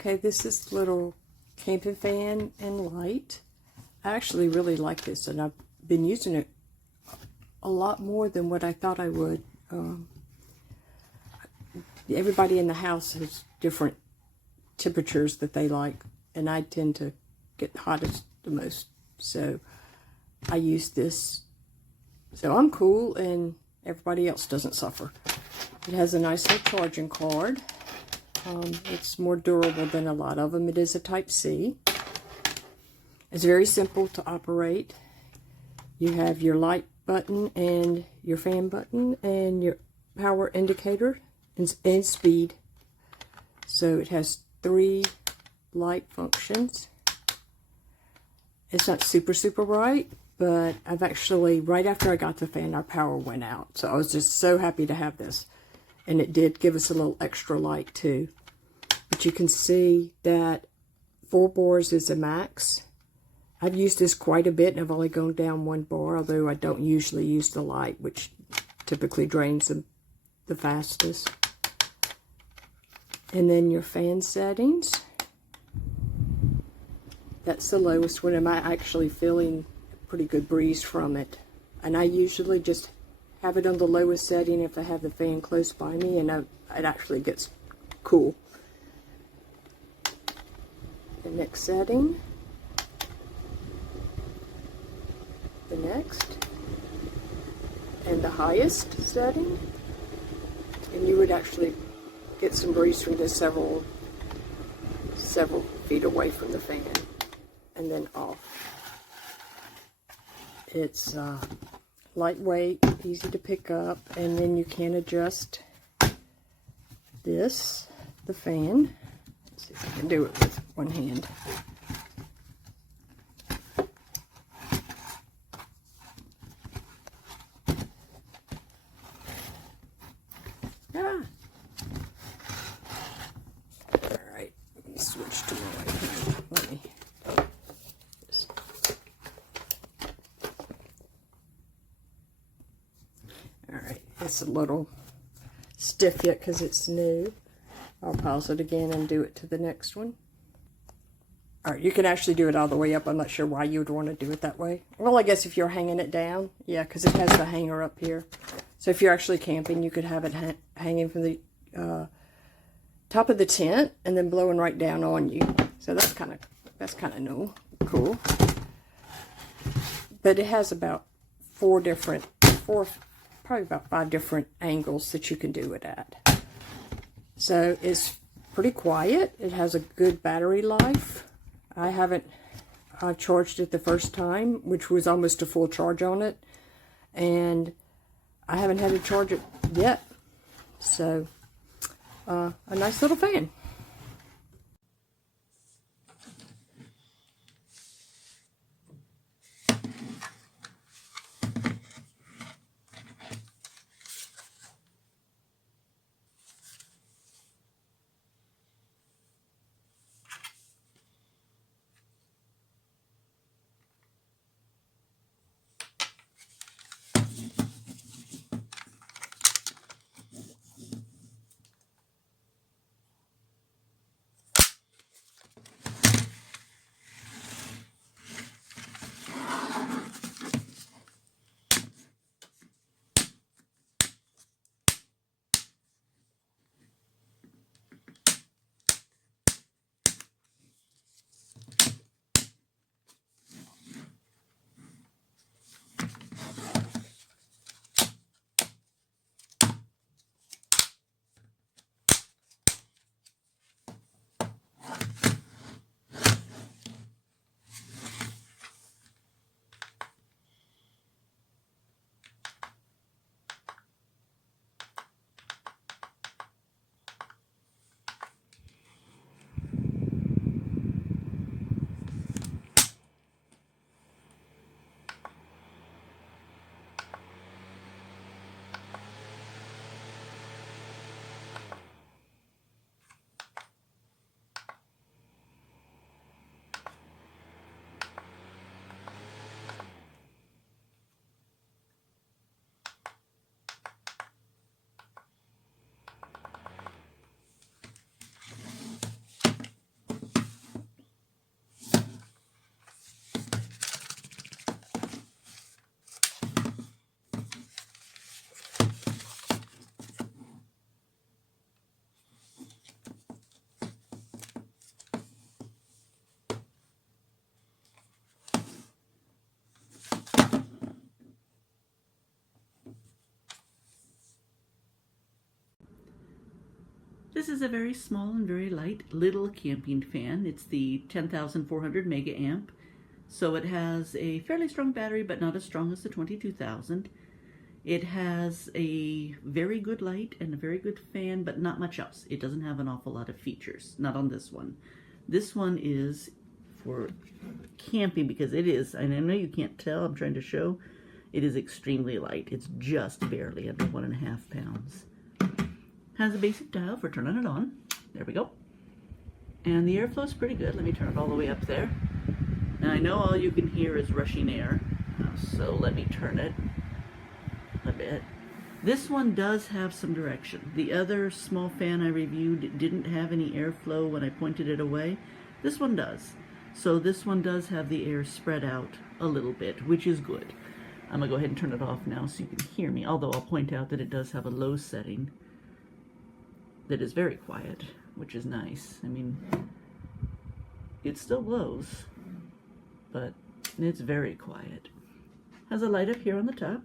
Okay, this is little camping fan and light. I actually really like this, and I've been using it a lot more than what I thought I would. Everybody in the house has different temperatures that they like, and I tend to get hottest the most, so I use this so I'm cool and everybody else doesn't suffer. It has a nice little charging cord. It's more durable than a lot of them. It is a Type C. It's very simple to operate. You have your light button and your fan button and your power indicator and speed. So it has 3 light functions. It's not super bright, but I've actually, right after I got the fan, our power went out. So I was just so happy to have this. And it did give us a little extra light too. But you can see that 4 bars is a max. I've used this quite a bit and I've only gone down 1 bar, although I don't usually use the light, which typically drains them the fastest. And then your fan settings. That's the lowest one. I'm actually feeling a pretty good breeze from it. And I usually just have it on the lowest setting if I have the fan close by me, and it actually gets cool. The next setting. The next. And the highest setting. And you would actually get some breeze from this several feet away from the fan. And then off. It's lightweight, easy to pick up, and then you can adjust this, the fan. Let's see if I can do it with one hand. Alright, let me switch to my right hand. Let me just. Alright, it's a little stiff yet because it's new. I'll pause it again and do it to the next one. Alright, you can actually do it all the way up. I'm not sure why you would want to do it that way. Well, I guess if you're hanging it down, yeah, because it has the hanger up here. So if you're actually camping, you could have it hanging from the top of the tent and then blowing right down on you. So that's kind of cool. But it has about probably about 5 different angles that you can do it at. So it's pretty quiet. It has a good battery life. I charged it the first time, which was almost a full charge on it. And I haven't had to charge it yet. So, a nice little fan. This is a very small and very light little camping fan. It's the 10,400 mega amp. So it has a fairly strong battery, but not as strong as the 22,000. It has a very good light and a very good fan, but not much else. It doesn't have an awful lot of features. Not on this one. This one is for camping because it is, and I know you can't tell, I'm trying to show, it is extremely light. It's just barely under 1.5 pounds. Has a basic dial for turning it on. There we go. And the airflow is pretty good. Let me turn it all the way up there. Now I know all you can hear is rushing air, so let me turn it a bit. This one does have some direction. The other small fan I reviewed didn't have any airflow when I pointed it away. This one does. So this one does have the air spread out a little bit, which is good. I'm gonna go ahead and turn it off now so you can hear me, although I'll point out that it does have a low setting that is very quiet, which is nice. I mean, it still blows, but it's very quiet. Has a light up here on the top.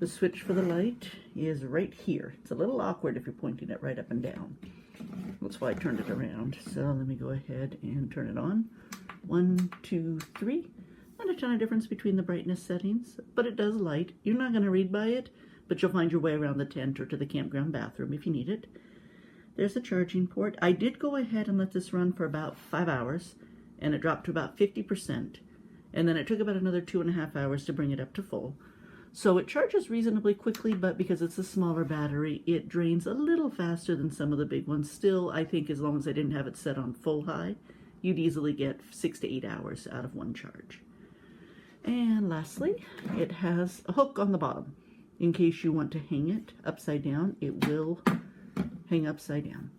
The switch for the light is right here. It's a little awkward if you're pointing it right up and down. That's why I turned it around. So let me go ahead and turn it on. 1, 2, 3. Not a ton of difference between the brightness settings, but it does light. You're not going to read by it, but you'll find your way around the tent or to the campground bathroom if you need it. There's a charging port. I did go ahead and let this run for about 5 hours, and it dropped to about 50%. And then it took about another 2.5 hours to bring it up to full. So it charges reasonably quickly, but because it's a smaller battery, it drains a little faster than some of the big ones. Still, I think as long as I didn't have it set on full high, you'd easily get 6 to 8 hours out of one charge. And lastly, it has a hook on the bottom. In case you want to hang it upside down, it will hang upside down.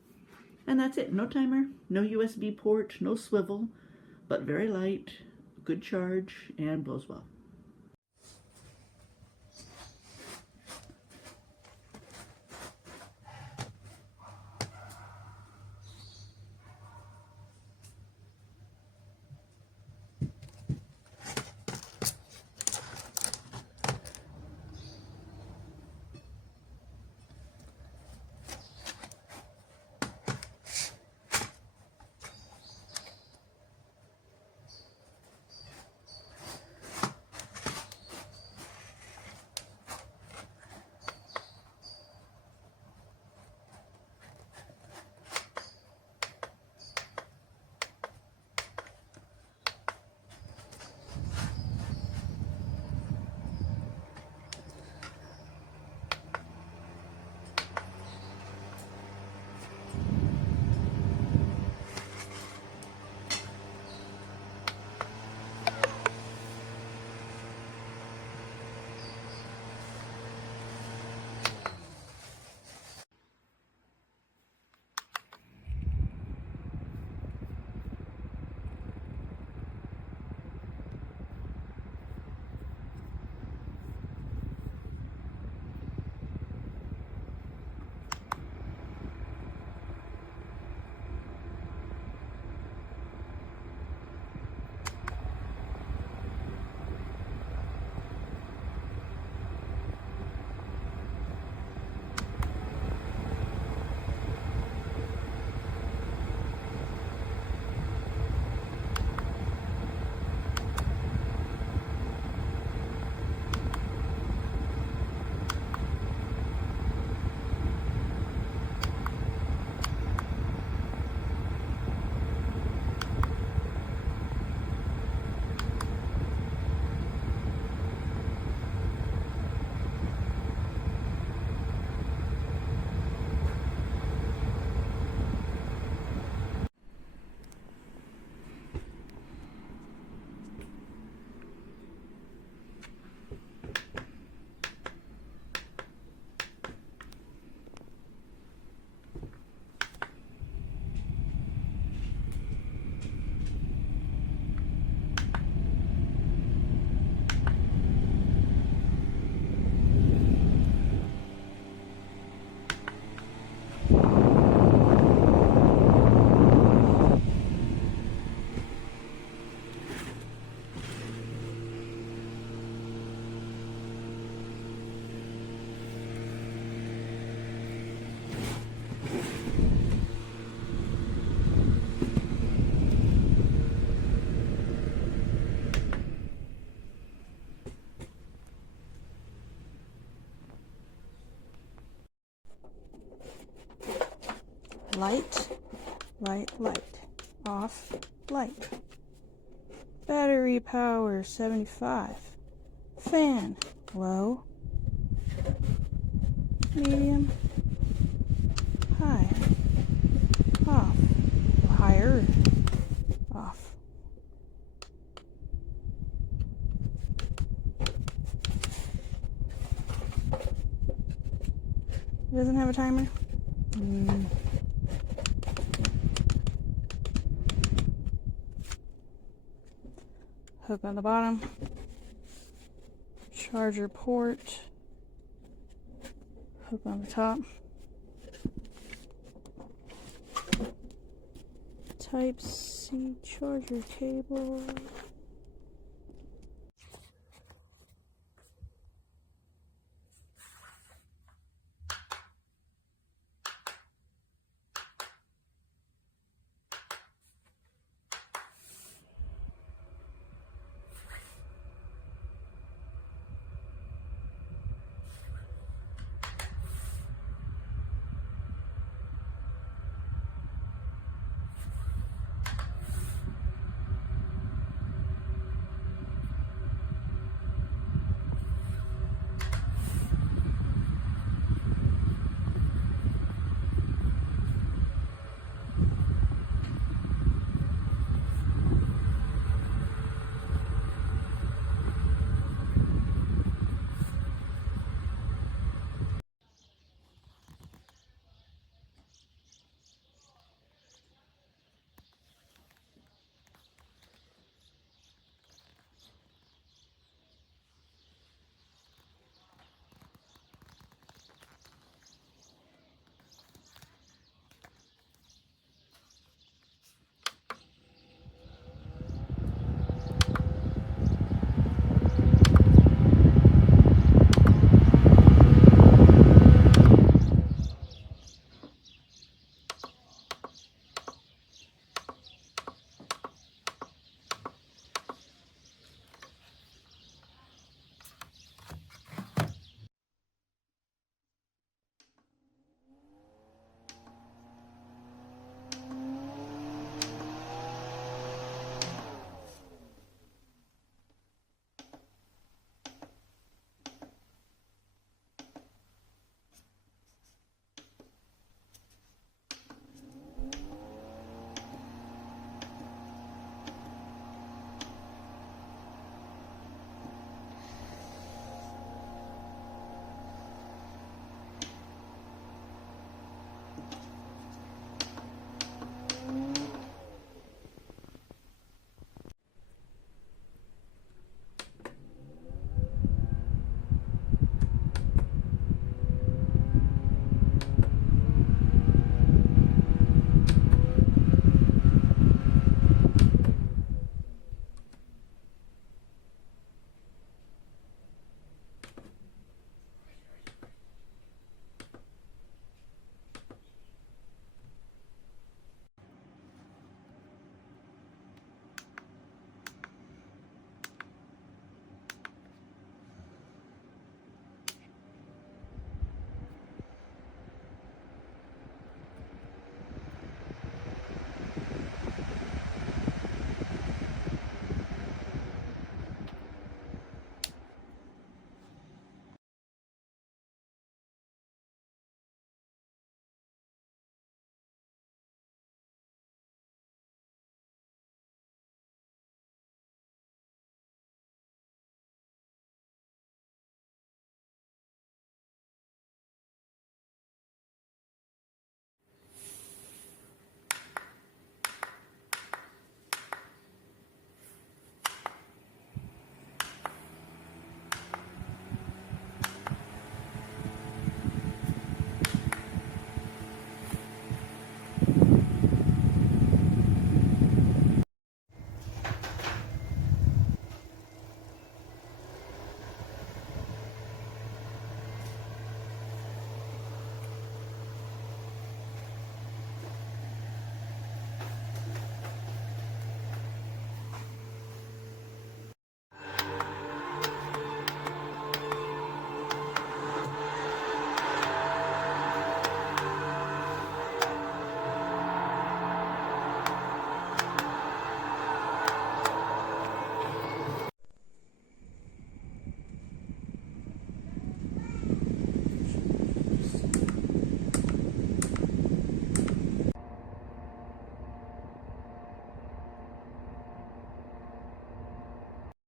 And that's it. No timer, no USB port, no swivel, but very light, good charge, and blows well. light, light, light, off, light. Battery power 75. Fan, low, medium, high, off, higher, off. It doesn't have a timer? Hook on the bottom. Charger port. Hook on the top. Type C charger cable.